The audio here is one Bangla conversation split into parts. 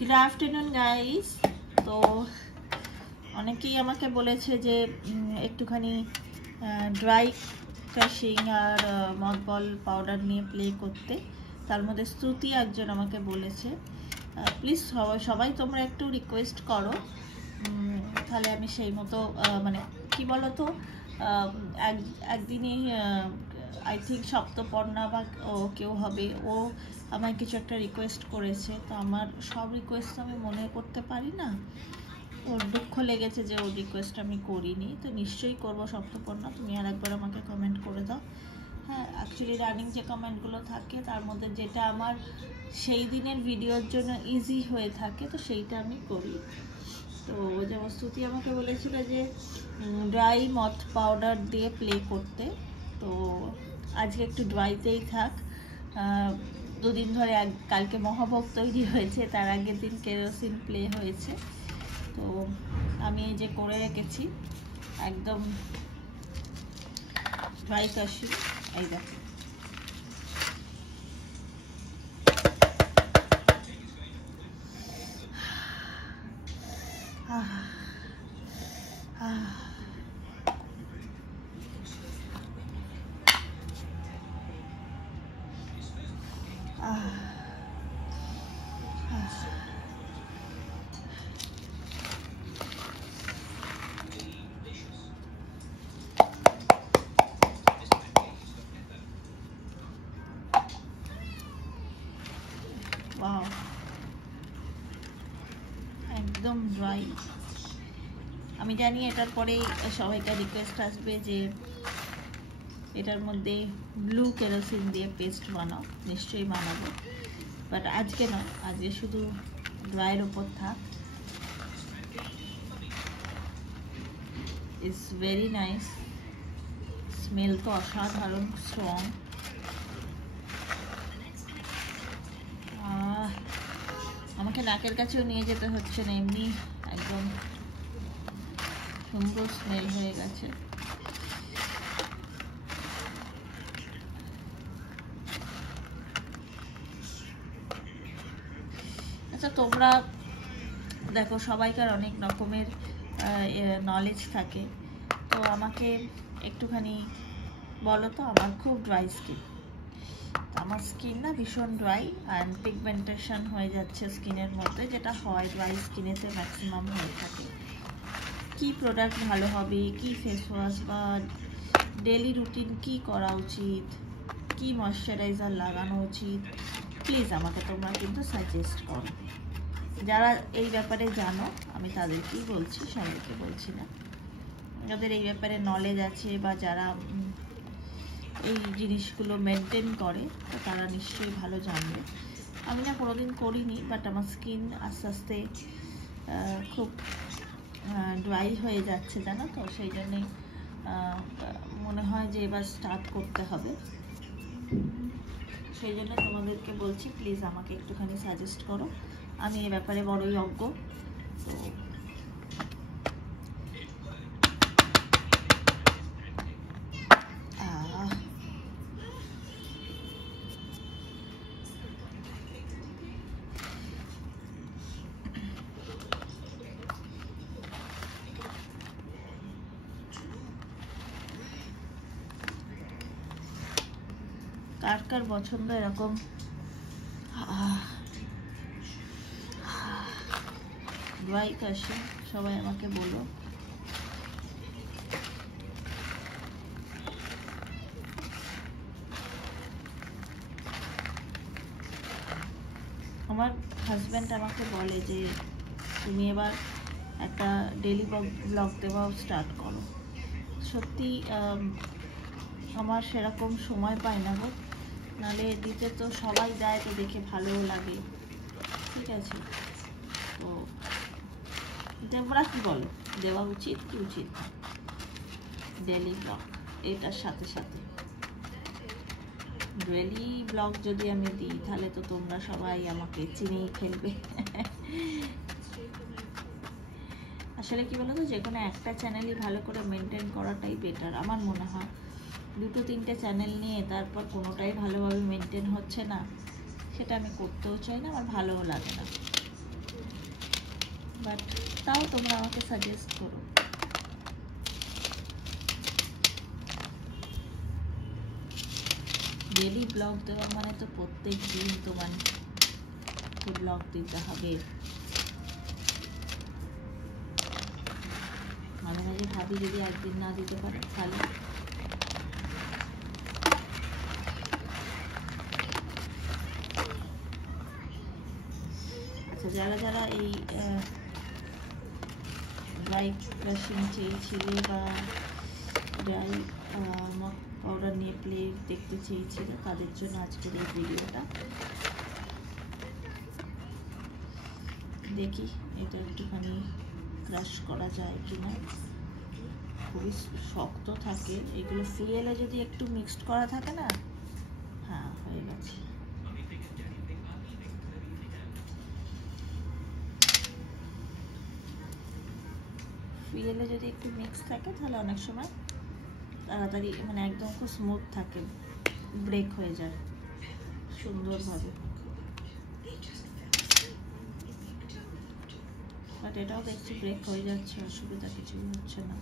Good afternoon guys. তো অনেকেই আমাকে বলেছে যে একটুখানি ড্রাই ক্রাশিং আর মথবল পাউডার নিয়ে প্লে করতে। তার মধ্যে শ্রুতি একজন আমাকে বলেছে প্লিজ সবাই তোমরা একটু রিকোয়েস্ট করো, তাহলে আমি সেই মতো মানে কি বলো তো একদিনই আই থিঙ্ক সপ্তপর্ণা বা ও কেউ হবে, ও আমায় কিছু একটা রিকোয়েস্ট করেছে। তো আমার সব রিকোয়েস্ট আমি মনে করতে পারি না, ওর দুঃখ লেগেছে যে ওর রিকোয়েস্ট আমি করিনি। তো নিশ্চয়ই করবো সপ্তপর্ণা, তুমি আর একবার আমাকে কমেন্ট করে দাও। হ্যাঁ, অ্যাকচুয়ালি রানিং যে কমেন্টগুলো থাকে তার মধ্যে যেটা আমার সেই দিনের ভিডিওর জন্য ইজি হয়ে থাকে তো সেইটা আমি করি। তো যেমন শ্রুতি আমাকে বলেছিল যে ড্রাই মথ পাউডার দিয়ে প্লে করতে, তো আজকে একটু ড্রাইতেই থাক। দুদিন ধরে কালকে মহাভোগ তৈরি হয়েছে, তার আগের দিন কেরোসিন প্লে হয়েছে। তো আমি এই যে করে রেখেছি একদম ড্রাই কাশি, এই দেখো। ওয়াও, একদম ড্রাই। আমি জানি এটার পরেই সবাইকার রিকোয়েস্ট আসবে যে এটার মধ্যে ব্লু কেরোসিন দিয়ে পেস্ট বানাও, নিশ্চয়ই বানাবো, বাট আজকে নয়, আজকে শুধু ড্রাইয়ের ওপর থাক। ইটস ভেরি নাইস, স্মেল তো অসাধারণ স্ট্রং। আমাকে নাকের কাছেও নিয়ে যেতে হচ্ছে না, এমনি একদম সুন্দর স্মেল হয়ে গেছে। আচ্ছা, তোমরা দেখো সবাইকার অনেক রকমের নলেজ থাকে, তো আমাকে একটুখানি বলো তো। আমার খুব ড্রাই স্কিন, আমার স্কিন না ভীষণ ড্রাই অ্যান্ড পিগমেন্টেশন হয়ে যাচ্ছে স্কিনের মধ্যে, যেটা হয় ড্রাই স্কিনেতে ম্যাক্সিমাম হয়ে থাকে। কি প্রোডাক্ট ভালো হবে, কি ফেস ওয়াশ বা ডেলি রুটিন কি করা উচিত, কি ময়শ্চারাইজার লাগানো উচিত, প্লিজ আমাকে তোমরা কিন্তু সাজেস্ট করো। যারা এই ব্যাপারে জানো আমি তাদেরকেই বলছি, সবাইকে বলছি না। যাদের এই ব্যাপারে নলেজ আছে বা যারা এই জিনিসগুলো মেনটেন করে তো তারা নিশ্চয়ই ভালো জানবে। আমি না কোনোদিন করিনি, বাট আমার স্কিন আস্তে আস্তে খুব ড্রাই হয়ে যাচ্ছে জানো তো, সেই জন্যে মনে হয় যে এবার স্টার্ট করতে হবে। সেই জন্য তোমাদেরকে বলছি প্লিজ আমাকে একটুখানি সাজেস্ট করো, আমি এ ব্যাপারে বড়ই অজ্ঞ। তো কার কার পছন্দ এরকম ড্রাই কাশি, সবাই আমাকে বলো। আমার হাজব্যান্ড আমাকে বলে যে তুমি এবার একটা ডেলি ব্লগ দেওয়াও স্টার্ট করো। সত্যি আমার সেরকম সময় পাই না গো, নাহলে দিতে তো সবাই দেয়, তো দেখে ভালোও লাগে, ঠিক আছে। তো তোমরা কি বলো, দেওয়া উচিত কি উচিত না ডেলি ব্লগ? এটার সাথে সাথে ডেলি ব্লগ যদি আমি দিই তাহলে তো তোমরা সবাই আমাকে চিনেই ফেলবে। আসলে কি বলতো, যে কোনো একটা চ্যানেলই ভালো করে মেনটেন করাটাই বেটার আমার মনে হয়। দুটো তিনটে চ্যানেল নিয়ে তারপর কোনোটাই ভালোভাবে মেনটেন হচ্ছে না, সেটা আমি করতেও চাই না, আমার ভালোও লাগে না। বাট তাও তোমরা আমাকে সাজেস্ট করো। ডেলি ব্লগ দেওয়া মানে তো প্রত্যেক দিন তোমার ব্লগ দিতে হবে। মাঝে মাঝে ভাবি যদি একদিন না দিতে পারে তাহলে আচ্ছা, যারা যারা এই ড্রাই ব্রাশিং চেয়েছিলে বা ড্রাই পাউডার নিয়ে প্লে দেখতে চেয়েছিল তাদের জন্য আজকের এই ভিডিওটা। দেখি এটা একটুখানি ক্রাশ করা যায় কিনা। খুবই শক্ত থাকে এগুলো, ফুয়েলে যদি একটু মিক্সড করা থাকে না, হ্যাঁ হয়ে গেছে। ফুয়েলে যদি একটু মিক্স থাকে তাহলে অনেক সময় তাড়াতাড়ি মানে একদম খুব স্মুথ থাকে, ব্রেক হয়ে যায় সুন্দরভাবে। বাট এটাও দেখছি ব্রেক হয়ে যাচ্ছে, অসুবিধা কিছুই হচ্ছে না।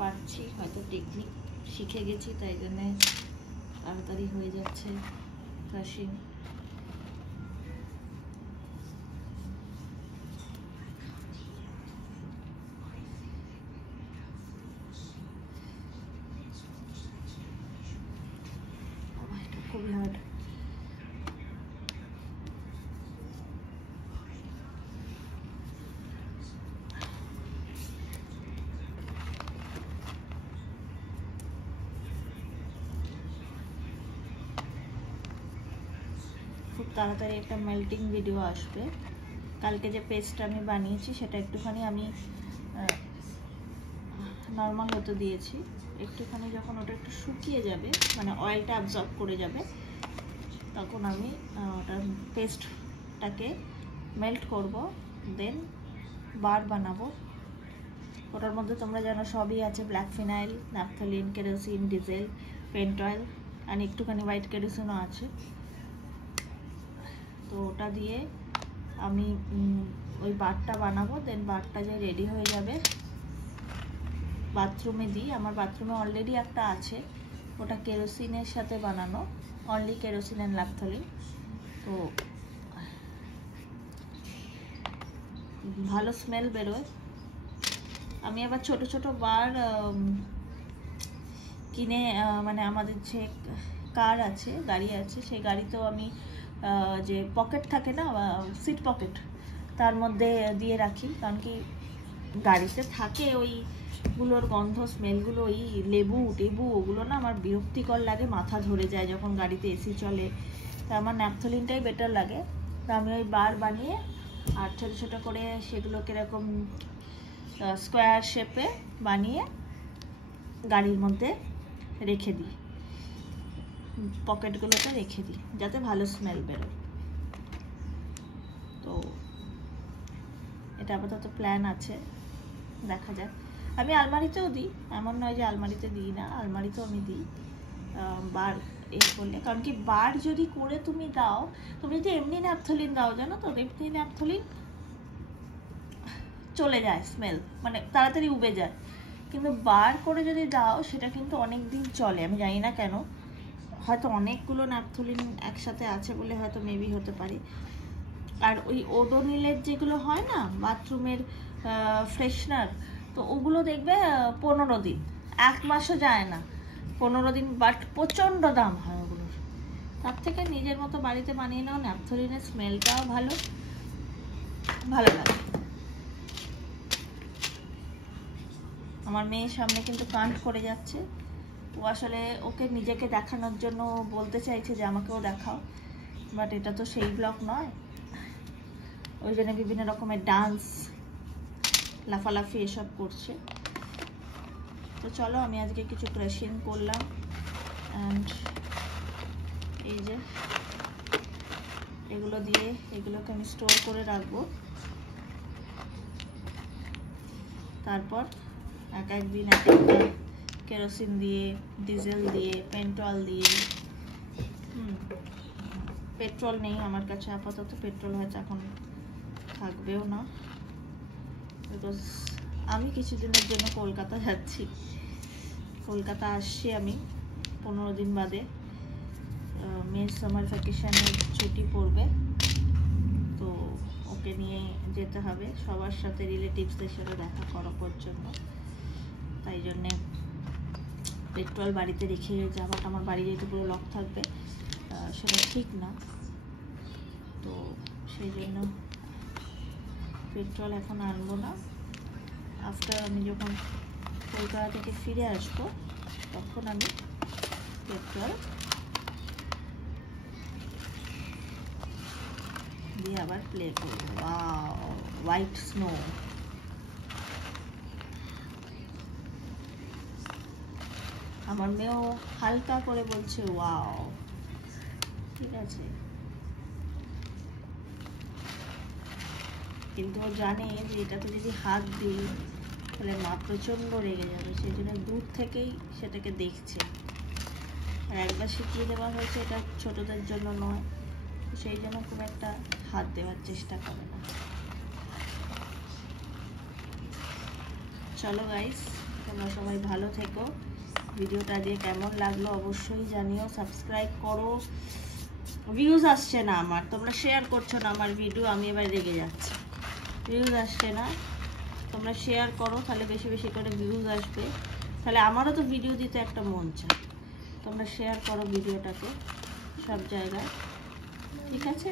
পারছি, হয়তো টেকনিক শিখে গেছি তাই জন্য তাড়াতাড়ি হয়ে যাচ্ছে ক্রাশিং। এটা খুবই হার্ড। খুব তাড়াতাড়ি একটা মেল্টিং ভিডিও আসবে। কালকে যে পেস্টটা আমি বানিয়েছি সেটা একটুখানি আমি নর্মাল হতে দিয়েছি। একটুখানি যখন ওটা একটু শুকিয়ে যাবে, মানে অয়েলটা অ্যাবজর্ব করে যাবে, তখন আমি ওটার পেস্টটাকে মেল্ট করব, দেন বার বানাবো। ওটার মধ্যে তোমরা জানো সবই আছে, black phenyl, naphthalene, kerosene, diesel, paint oil আর একটুখানি হোয়াইট কেরোসিনও আছে। তো ওটা দিয়ে আমি ওই বারটা বানাবো। দেন বারটা যে রেডি হয়ে যাবে বাথরুমে দিই। আমার বাথরুমে অলরেডি একটা আছে, ওটা কেরোসিনের সাথে বানানো, অনলি কেরোসিন অ্যান্ড ন্যাপথলিন। তো ভালো স্মেল বেরোয়। আমি আবার ছোট ছোট বার কিনে, মানে আমাদের যে কার আছে, গাড়ি আছে, সেই গাড়িতেও আমি যে পকেট থাকে না, সিট পকেট, তার মধ্যে দিয়ে রাখি। কারণ কি গাড়িতে থাকে ওইগুলোর গন্ধ, স্মেলগুলো, ওই লেবু টেবু, ওগুলো না আমার বিরক্তিকর লাগে, মাথা ধরে যায় যখন গাড়িতে এসি চলে। তা আমার ন্যাপথলিনটাই বেটার লাগে। তো আমি ওই বার বানিয়ে আর ছোটো ছোটো করে সেগুলোকে এরকম স্কোয়ার শেপে বানিয়ে গাড়ির মধ্যে রেখে দিই, পকেটগুলোতে রেখে দিই যাতে ভালো স্মেল বেরোয়। তো এটা আপাতত প্ল্যান আছে, দেখা যাক। আমি আলমারিতেও দিই, এমন নয় যে আলমারিতে দিই না, আলমারিতেও আমি দিই বার এই করলে। কারণ কি বার যদি করে তুমি দাও, তুমি যদি এমনি ন্যাপথলিন দাও, জানো তো এমনি ন্যাপথলিন চলে যায় স্মেল, মানে তাড়াতাড়ি উবে যায়। কিন্তু বার করে যদি দাও সেটা কিন্তু অনেক দিন চলে। আমি জানি না কেন, হয়তো অনেকগুলো ন্যাপথলিন একসাথে আছে বলে হয়তো মেবি হতে পারে। আর ওই ওডোনিলের যেগুলো হয় না বাথরুমের ফ্রেশনার, তো ওগুলো দেখবে 15 দিন, 1 মাসও যায় না। 15 দিন, বাট প্রচণ্ড দাম হয় ওগুলোর। তার থেকে নিজের মতো বাড়িতে বানিয়ে নাও। ন্যাপথলিনের স্মেলটাও ভালো লাগে। আমার মেয়ের সামনে কিন্তু কান্ড করে যাচ্ছে। ও আসলে ওকে নিজেকে দেখানোর জন্য বলতে চাইছে যে আমাকেও দেখাও, বাট এটা তো সেই ব্লগ নয়। ওই জন্য বিভিন্ন রকমের ডান্স, লাফালাফি এসব করছে। তো চলো, আমি আজকে কিছু ক্রাশিং করলাম। অ্যান্ড এই যে এগুলো দিয়ে এগুলোকে আমি স্টোর করে রাখবো। তারপর এক একদিন এক একটা কেরোসিন দিয়ে, ডিজেল দিয়ে, পেট্রোল দিয়ে, পেট্রোল নেই আমার কাছে আপাতত, পেট্রোল হয়তো এখন থাকবেও না, বিকজ আমি কিছুদিনের জন্য কলকাতা যাচ্ছি। কলকাতা আসছি আমি 15 দিন বাদে। মেয়ের সামার ভ্যাকেশনের ছুটি পড়বে, তো ওকে নিয়ে যেতে হবে সবার সাথে, রিলেটিভসদের সাথে দেখা করার জন্য। তাই জন্যে পেট্রোল বাড়িতে রেখে যাওয়াটা, আমার বাড়ি যেহেতু পুরো লক থাকবে সেটা ঠিক না, তো সেই জন্য পেট্রোল এখন আনবো না। আফটার আমি যখন কলকাতা থেকে ফিরে আসবো তখন আমি পেট্রোল দিয়ে আবার প্লে করবো। হোয়াইট স্নো, আমার মেয়েও হালকা করে বলছে ওয়াও। ঠিক আছে, কিন্তু ও জানে যে এটাতে যদি হাত দিই তাহলে মা প্রচণ্ড রেগে যাবে, সেই জন্য দূর থেকেই সেটাকে দেখছে। আর একবার শিখিয়ে দেওয়া হয়েছে এটা ছোটদের জন্য নয়, সেই জন্য খুব একটা হাত দেওয়ার চেষ্টা করে না। চলো গাইস, তোমরা সবাই ভালো থেকো। ভিডিওটা দিয়ে কেমন লাগলো অবশ্যই জানিও। সাবস্ক্রাইব করো। ভিউজ আসছে না আমার, তোমরা শেয়ার করছো না আমার ভিডিও, আমি এবার রেগে যাচ্ছি। ভিউজ আসছে না, তোমরা শেয়ার করো, তাহলে বেশি বেশি করে ভিউজ আসবে, তাহলে আমারও তো ভিডিও দিতে একটা মন চায়। তোমরা শেয়ার করো ভিডিওটাকে সব জায়গায়, ঠিক আছে?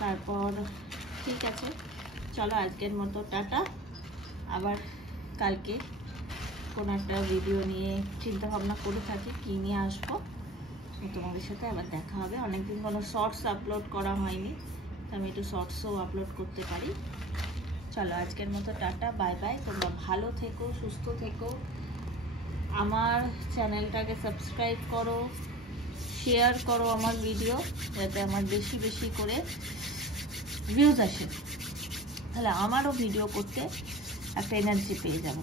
তারপর ঠিক আছে, চলো আজকের মতো টাটা। আবার কালকে কোনো একটা ভিডিও নিয়ে চিন্তা ভাবনা করে থাকি কী নিয়ে আসবো, তোমাদের সাথে আবার দেখা হবে। অনেকদিন কোনো শর্টস আপলোড করা হয়নি, তো আমি একটু শর্টসও আপলোড করতে পারি। চলো আজকের মতো টাটা, বাই বাই। তোমরা ভালো থেকো, সুস্থ থেকো। আমার চ্যানেলটাকে সাবস্ক্রাইব করো, শেয়ার করো আমার ভিডিও, যাতে আমার বেশি বেশি করে ভিউজ আসে, তাহলে আমারও ভিডিও করতে একটা এনার্জি পেয়ে যাবো,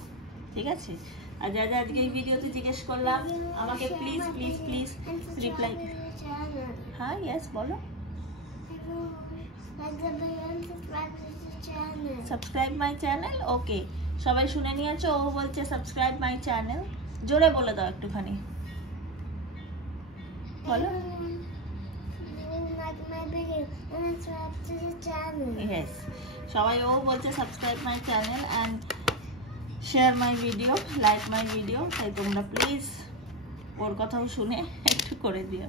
ঠিক আছে? আর যা যা আজকে এই ভিডিওতে জিজ্ঞেস করলাম আমাকে প্লিজ প্লিজ প্লিজ রিপ্লাই। হ্যাঁ ইয়েস বলো। সাবস্ক্রাইব মাই চ্যানেল, ওকে সবাই শুনে নিয়েছো? ও বলছে সাবস্ক্রাইব মাই চ্যানেল, জোরে বলে দাও একটুখানি, বলো। Yes, সবাই ও বলছে subscribe my channel and share my video, like my video, তাই তোমরা প্লিজ ওর কথাও শুনে একটু করে দিও।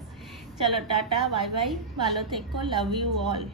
চলো টাটা, বাই বাই, ভালো থেকো, লাভ ইউ অল।